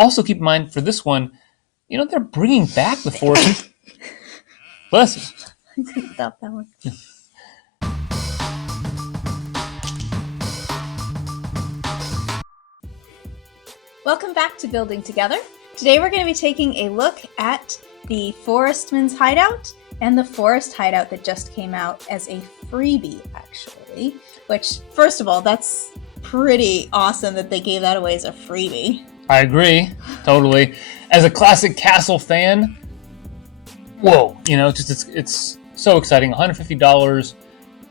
Also, keep in mind for this one, they're bringing back the Forest. Bless you. I couldn't stop that one. Welcome back to Building Together. Today we're going to be taking a look at the Forestmen's Hideout and the Forest Hideout that just came out as a freebie, actually. Which, first of all, that's pretty awesome that they gave that away as a freebie. I agree, totally. As a classic castle fan, whoa, it's so exciting. $150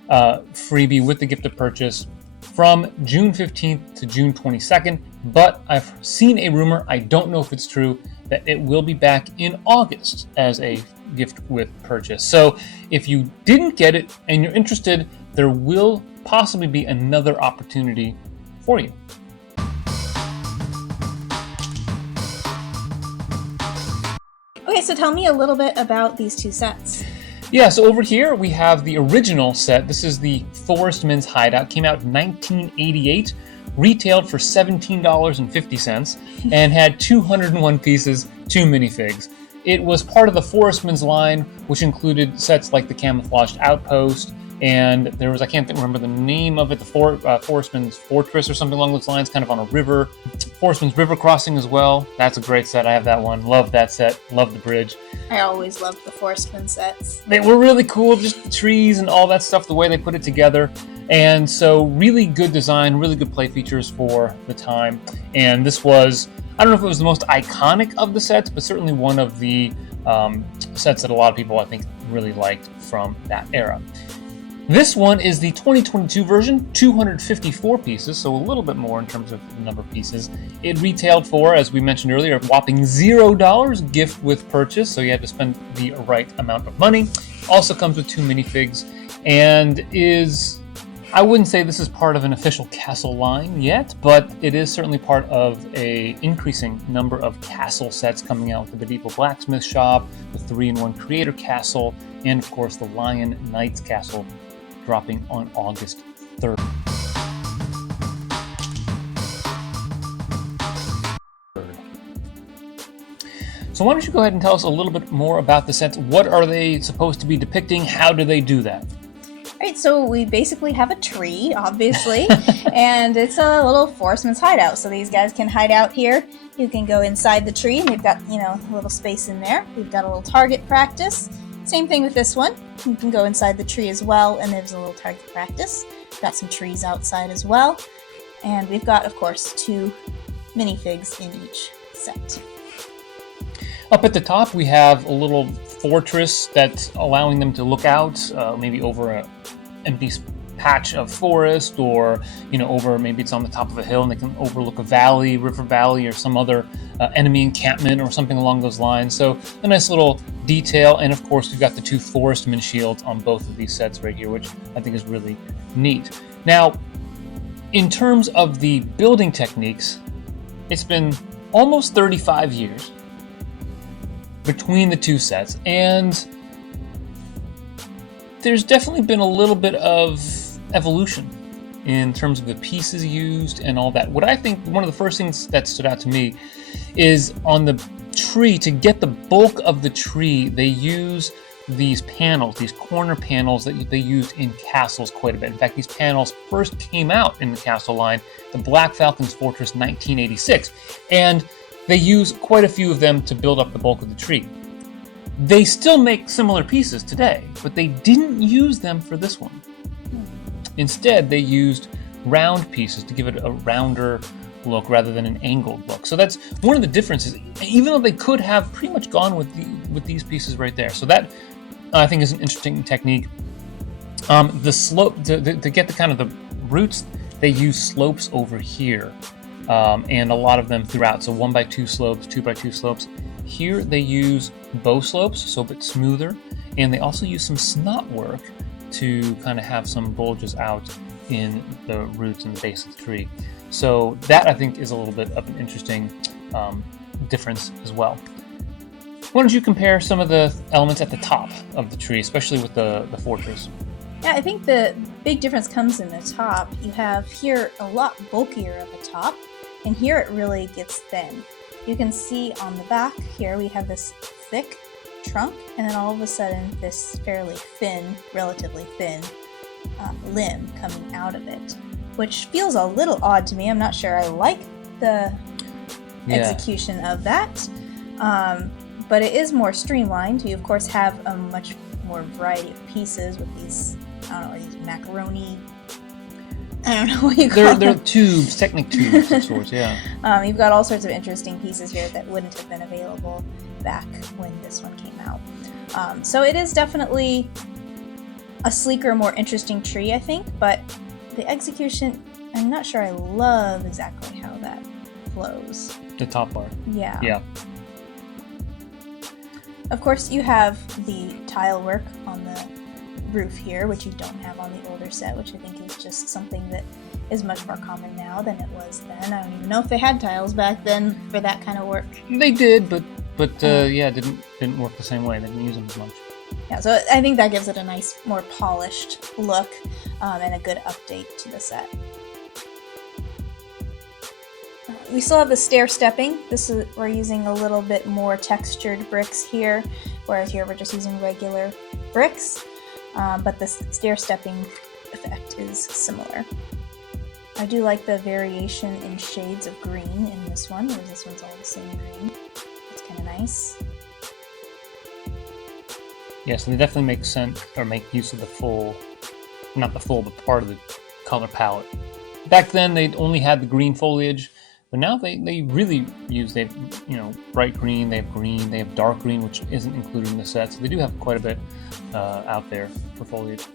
freebie with the gift of purchase from June 15th to June 22nd. But I've seen a rumor, I don't know if it's true, that it will be back in August as a gift with purchase. So if you didn't get it and you're interested, there will possibly be another opportunity for you. Okay, so tell me a little bit about these two sets. Yeah, so over here we have the original set. This is the Forestmen's Hideout. Came out in 1988, retailed for $17.50, and had 201 pieces, 2 minifigs. It was part of the Forestmen's line, which included sets like the Camouflaged Outpost, and there was, I can't remember the name of it, the Forestmen's Fortress or something along those lines, kind of on a river. Forestmen's River Crossing as well. That's a great set. I have that one. Love that set. Love the bridge. I always loved the Forestmen sets. They were really cool, just the trees and all that stuff, the way they put it together. And so really good design, really good play features for the time. And this was, I don't know if it was the most iconic of the sets, but certainly one of the sets that a lot of people, I think, really liked from that era. This one is the 2022 version, 254 pieces, so a little bit more in terms of the number of pieces. It retailed for, as we mentioned earlier, a whopping $0 gift with purchase, so you had to spend the right amount of money. Also comes with 2 minifigs, and is, I wouldn't say this is part of an official castle line yet, but it is certainly part of a increasing number of castle sets coming out with the Medieval Blacksmith Shop, the 3-in-1 Creator Castle, and of course the Lion Knights Castle, dropping on August 3rd. So why don't you go ahead and tell us a little bit more about the sets. What are they supposed to be depicting? How do they do that? Alright, so we basically have a tree, obviously, and it's a little Forestman's Hideout. So these guys can hide out here. You can go inside the tree, and they've got, a little space in there. We've got a little target practice. Same thing with this one. You can go inside the tree as well, and there's a little target practice. We've got some trees outside as well. And we've got, of course, 2 minifigs in each set. Up at the top, we have a little fortress that's allowing them to look out, maybe over an empty patch of forest, or over, maybe it's on the top of a hill and they can overlook a valley, river valley, or some other enemy encampment or something along those lines. So a nice little detail. And of course we've got the 2 Forestmen shields on both of these sets right here, which I think is really neat. Now, in terms of the building techniques, it's been almost 35 years between the 2 sets, and there's definitely been a little bit of evolution in terms of the pieces used and all that. What I think one of the first things that stood out to me is on the tree, to get the bulk of the tree, they use these panels, these corner panels that they used in castles quite a bit. In fact, these panels first came out in the castle line, the Black Falcon's Fortress 1986, and they use quite a few of them to build up the bulk of the tree. They still make similar pieces today, but they didn't use them for this one. Instead, they used round pieces to give it a rounder look rather than an angled look. So that's one of the differences, even though they could have pretty much gone with these pieces right there. So that, I think, is an interesting technique. The slope, to get the kind of the roots, they use slopes over here, and a lot of them throughout. So 1x2 slopes, 2x2 slopes. Here they use bow slopes, so a bit smoother, and they also use some snot work to kind of have some bulges out in the roots and the base of the tree. So that, I think, is a little bit of an interesting difference as well. Why don't you compare some of the elements at the top of the tree, especially with the fortress? Yeah, I think the big difference comes in the top. You have here a lot bulkier at the top, and here it really gets thin. you can see on the back here we have this thick trunk, and then all of a sudden this fairly thin, relatively thin limb coming out of it, which feels a little odd to me. I'm not sure I like the execution of that, but it is more streamlined. You of course have a much more variety of pieces with these, I don't know, these macaroni, I don't know what you call them. They're tubes, Technic tubes of sorts, yeah. You've got all sorts of interesting pieces here that wouldn't have been available back when this one came out. So it is definitely a sleeker, more interesting tree, I think, but the execution, I'm not sure I love exactly how that flows. The top part. Yeah. Yeah. Of course, you have the tile work on the roof here, which you don't have on the older set, which I think is just something that is much more common now than it was then. I don't even know if they had tiles back then for that kind of work. They did, but yeah, didn't work the same way. They didn't use them as much. Yeah, so I think that gives it a nice, more polished look, and a good update to the set. We still have the stair stepping. We're using a little bit more textured bricks here, whereas here we're just using regular bricks. But the stair stepping effect is similar. I do like the variation in shades of green in this one, whereas this one's all the same green. It's kind of nice. Yeah, so they definitely make sense, or make use of the full, not the full, but part of the color palette. Back then, they only had the green foliage, but now they really use, they have bright green, they have dark green, which isn't included in the set, so they do have quite a bit out there for foliage.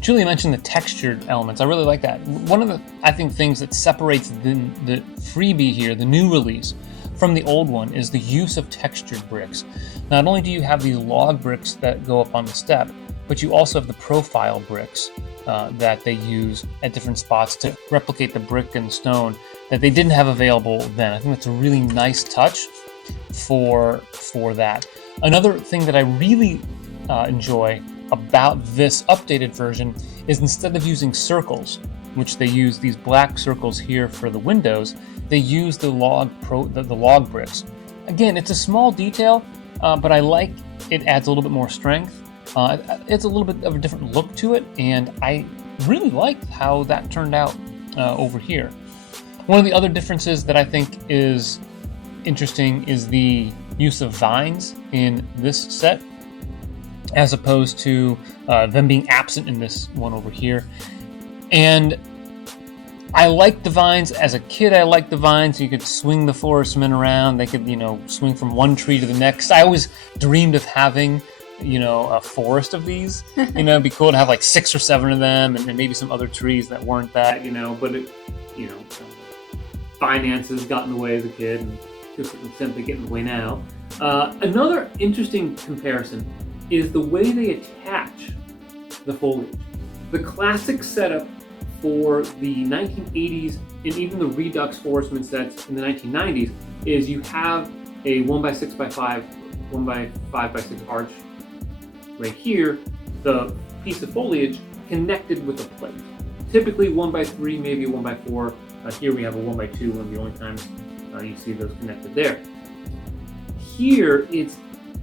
Julia mentioned the textured elements. I really like that. One of the, I think, things that separates the freebie here, the new release, from the old one is the use of textured bricks. Not only do you have these log bricks that go up on the step, but you also have the profile bricks that they use at different spots to replicate the brick and stone that they didn't have available then. I think that's a really nice touch for that. Another thing that I really enjoy about this updated version is instead of using circles, which they use these black circles here for the windows, they use the log bricks. Again, it's a small detail, but I like it. Adds a little bit more strength. It's a little bit of a different look to it, and I really liked how that turned out over here. One of the other differences that I think is interesting is the use of vines in this set, as opposed to them being absent in this one over here. And I like the vines. As a kid, I liked the vines. You could swing the Forestmen around. They could, swing from one tree to the next. I always dreamed of having, a forest of these. It'd be cool to have like 6 or 7 of them, and maybe some other trees that weren't that, but it, finances got in the way as a kid, and to a certain extent they get in the way now. Another interesting comparison is the way they attach the foliage. The classic setup for the 1980s and even the Redux Forestman sets in the 1990s is you have a 1x6x5, 1x5x6 arch right here, the piece of foliage connected with a plate. Typically 1x3, maybe a 1x4. Here we have a 1x2, one of the only times you see those connected there. Here it's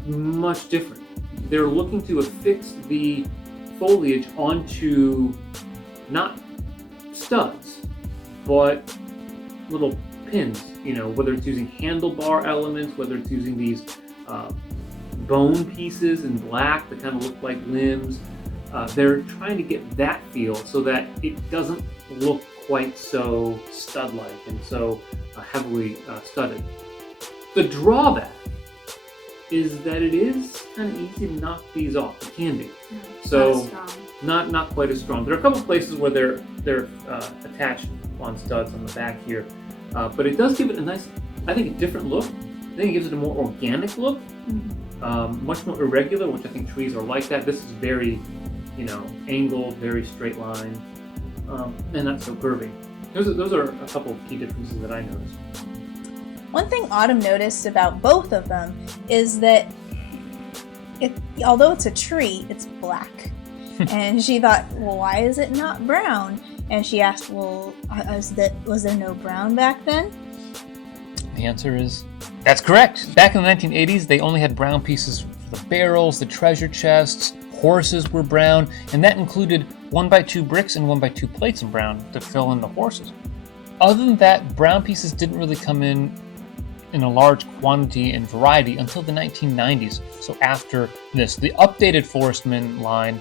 much different. They're looking to affix the foliage onto not studs, but little pins, whether it's using handlebar elements, whether it's using these bone pieces in black that kind of look like limbs. They're trying to get that feel so that it doesn't look quite so stud-like and so heavily studded. The drawback is that it is kind of easy to knock these off. It can be. So not quite as strong. There are a couple places where they're attached on studs on the back here, but it does give it a nice, I think, a different look. I think it gives it a more organic look, much more irregular, which I think trees are like that. This is very, angled, very straight line, and not so curvy. Those are a couple of key differences that I noticed. One thing Autumn noticed about both of them is that although it's a tree, it's black. And she thought, well, why is it not brown? And she asked, well, was there no brown back then? the answer is that's correct. Back in the 1980s, they only had brown pieces for the barrels, the treasure chests, horses were brown, and that included 1x2 bricks and 1x2 plates in brown to fill in the horses. Other than that, brown pieces didn't really come in a large quantity and variety until the 1990s. So after this, the updated Forestmen line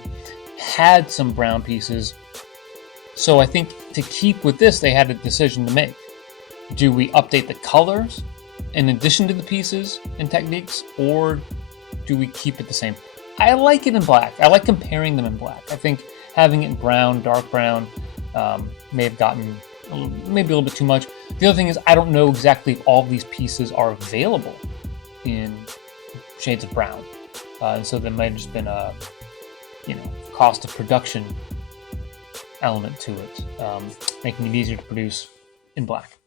had some brown pieces. So I think to keep with this, they had a decision to make. Do we update the colors in addition to the pieces and techniques, or do we keep it the same? I like it in black. I like comparing them in black. I think having it in brown, dark brown, may have gotten maybe a little bit too much. The other thing is I don't know exactly if all of these pieces are available in shades of brown. And so there might have just been a, cost of production element to it, making it easier to produce in black.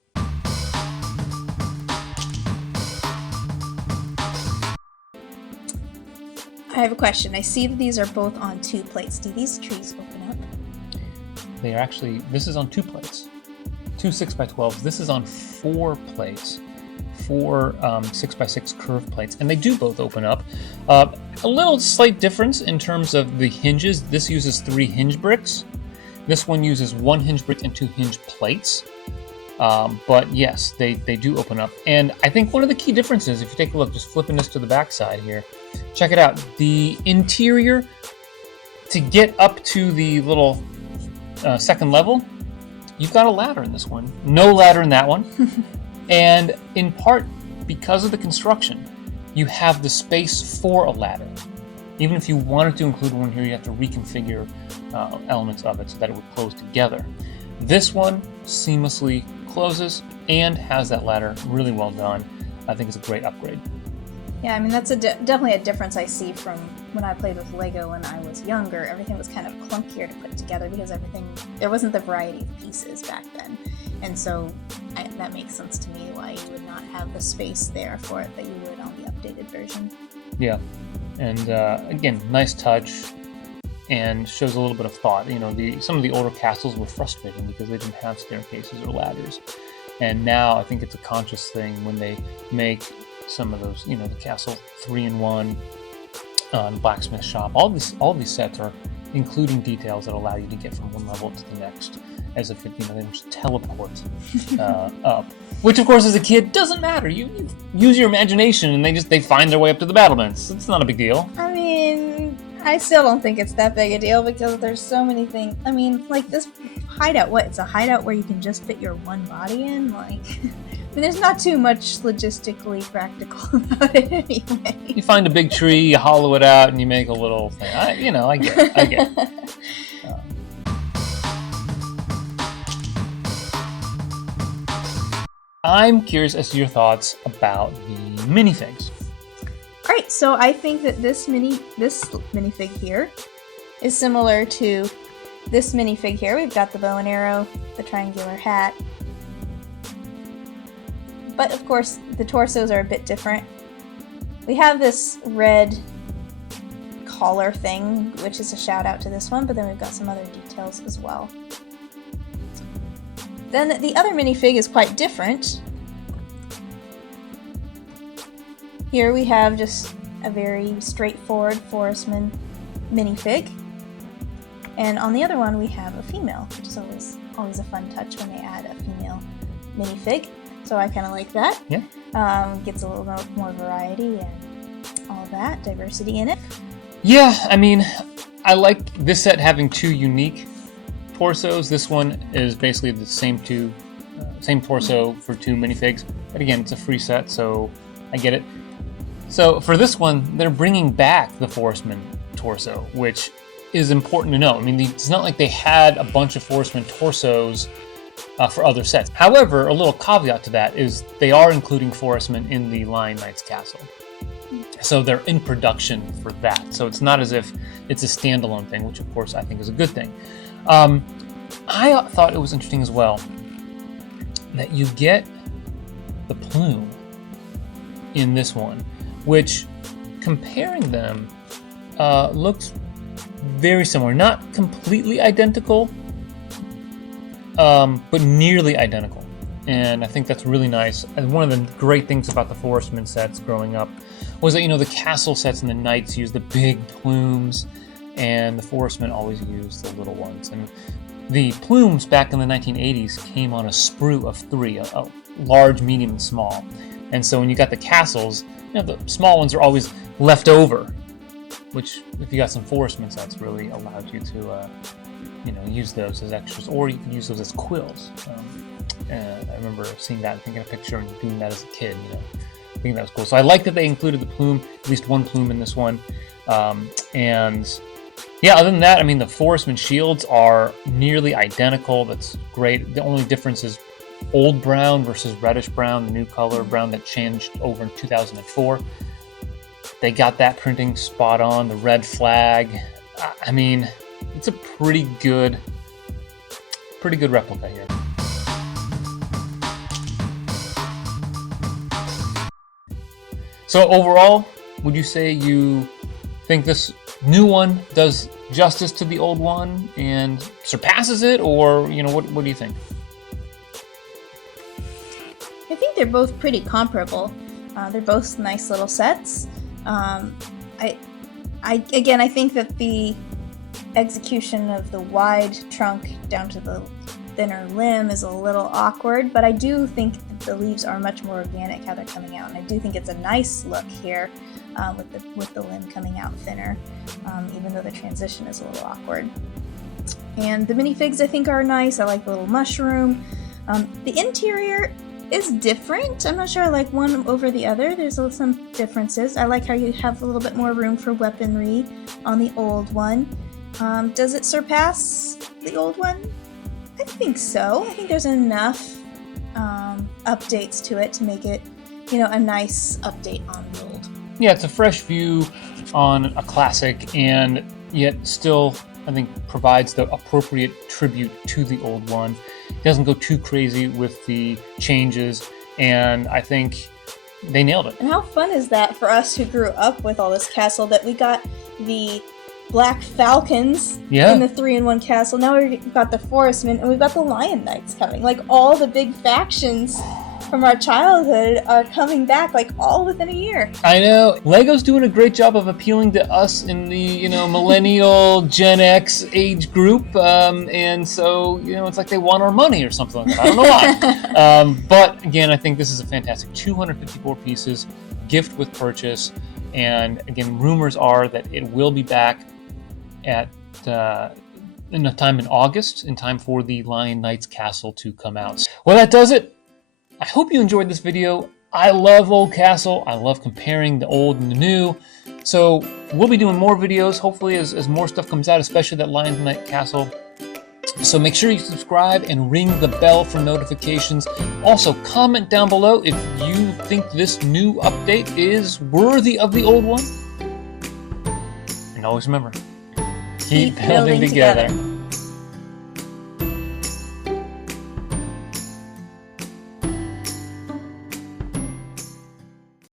I have a question. I see that these are both on 2 plates. Do these trees open up? They are actually, this is on 2 plates. 2 6x12s. This is on 4 plates. 4 6x6 curved plates. And they do both open up. A little slight difference in terms of the hinges. This uses 3 hinge bricks. This one uses 1 hinge brick and 2 hinge plates. But yes, they do open up. And I think one of the key differences, if you take a look, just flipping this to the back side here, check it out. The interior, to get up to the little second level, you've got a ladder in this one. No ladder in that one. And in part, because of the construction, you have the space for a ladder. Even if you wanted to include one here, you have to reconfigure elements of it so that it would close together. This one seamlessly closes and has that ladder. Really well done. I think it's a great upgrade. Yeah, I mean, that's definitely a difference I see from when I played with Lego when I was younger. Everything was kind of clunkier to put together because there wasn't the variety of pieces back then. And so that makes sense to me why you would not have the space there for it that you would on the updated version. Yeah, and again, nice touch, and shows a little bit of thought. Some of the older castles were frustrating because they didn't have staircases or ladders. And now I think it's a conscious thing when they make some of those, the castle 3-in-1 blacksmith shop. All these sets are including details that allow you to get from one level to the next, as if it, they just teleport up. Which, of course, as a kid doesn't matter. You use your imagination, and they find their way up to the battlements. It's not a big deal. I mean, I still don't think it's that big a deal because there's so many things. I mean, like this hideout. What? It's a hideout where you can just fit your one body in. Like, I mean, there's not too much logistically practical about it anyway. You find a big tree, you hollow it out, and you make a little thing. I get it. I'm curious as to your thoughts about the minifigs. Alright, so I think that this minifig here is similar to this minifig here. We've got the bow and arrow, the triangular hat. But of course, the torsos are a bit different. We have this red collar thing, which is a shout out to this one, but then we've got some other details as well. Then the other minifig is quite different. Here we have just a very straightforward Forestman minifig. And on the other one we have a female, which is always a fun touch when they add a female minifig. So I kind of like that. Yeah. Gets a little more variety and all that, diversity in it. Yeah, I mean, I like this set having 2 unique torsos. This one is basically the same torso for 2 minifigs. But again, it's a free set, so I get it. So for this one, they're bringing back the Forestman torso, which is important to know. I mean, it's not like they had a bunch of Forestman torsos for other sets. However, a little caveat to that is they are including Forestmen in the Lion Knight's castle. So they're in production for that. So it's not as if it's a standalone thing, which of course I think is a good thing. I thought it was interesting as well that you get the plume in this one, which comparing them looks very similar. Not completely identical, but nearly identical. and I think that's really nice. And one of the great things about the Forestmen sets growing up was that, you know, the castle sets and the knights used the big plumes, and the Forestmen always used the little ones. And the plumes back in the 1980s came on a sprue of 3, a large, medium, and small. And so when you got the castles, you know, the small ones are always left over, which, if you got some Forestmen sets, really allowed you to, you know, use those as extras, or you could use those as quills. I remember seeing that, taking a picture and doing that as a kid, you know, thinking that was cool. So I like that they included the plume, at least one plume in this one. And yeah, other than that, I mean, the Forestmen shields are nearly identical. That's great. The only difference is old brown versus reddish brown, the new color brown that changed over in 2004. They got that printing spot on, the red flag. I mean, it's a pretty good replica here. So overall, would you say you think this new one does justice to the old one and surpasses it, or, you know, what do you think? I think they're both pretty comparable. They're both nice little sets. I think that the execution of the wide trunk down to the thinner limb is a little awkward, but I do think that the leaves are much more organic how they're coming out, and I do think it's a nice look here with the limb coming out thinner, even though the transition is a little awkward. And the minifigs I think are nice. I like the little mushroom. The interior is different. I'm not sure I like one over the other. There's some differences. I like how you have a little bit more room for weaponry on the old one. Does it surpass the old one? I think so. I think there's enough updates to it to make it, you know, a nice update on the old. Yeah, it's a fresh view on a classic, and yet still, I think, provides the appropriate tribute to the old one. It doesn't go too crazy with the changes, and I think they nailed it. And how fun is that for us who grew up with all this castle, that we got the Black Falcons in the 3-in-1 castle. Now we've got the Forestmen, and we've got the Lion Knights coming. Like, all the big factions from our childhood are coming back, like, all within a year. I know. Lego's doing a great job of appealing to us in the, you know, millennial Gen X age group, and so, you know, it's like they want our money or something like that. I don't know why. But again, I think this is a fantastic 254 pieces, gift with purchase, and again, rumors are that it will be back at in a time in August, in time for the Lion Knights Castle to come out. Well, that does it. I hope you enjoyed this video. I love Old Castle. I love comparing the old and the new. So we'll be doing more videos, hopefully, as more stuff comes out, especially that Lion Knight Castle. So make sure you subscribe and ring the bell for notifications. Also, comment down below if you think this new update is worthy of the old one. And always remember, keep building together.